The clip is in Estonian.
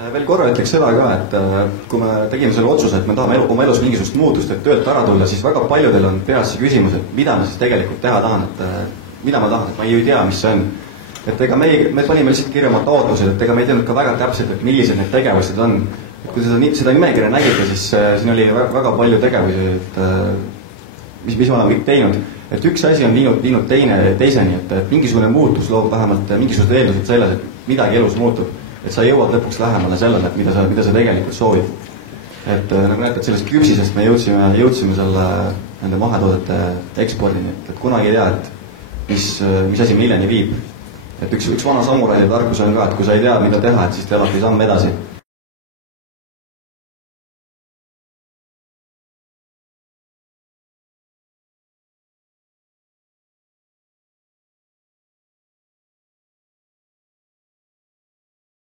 Veel korra ütleks seda ka, et kui me tegime selle otsuse, et me tahame oma elus mingisugust muutust, et töölt ära tulla, siis väga paljudel on peas see küsimus, et mida ma siis tegelikult teha tahan, et mida ma tahan, et ma ei tea, mis see on. Et ega me panime lihtsalt kirja oma taotlused, et ega me ei teadnud ka väga täpselt, et millised need tegevused on. Et kui seda nimekirja nägite, siis siin oli väga palju tegevusi, et mis me oleme kõik teinud. Et üks asi on viinud teiseni, et mingisugune muutus loob vähemalt mingisugused eeldused selles, et midagi elus muutub. Et sa jõuad lõpuks lähemale sellele, et mida sa tegelikult soovid. Et nagu näete, et sellest küpsisest me jõudsime selle nende mahetoodete ekspordini, et kunagi ei tea, et mis asi milleni viib. Et üks vana samuraide tarkus on ka, et kui sa ei tea, mida teha, et siis te alati samm edasi.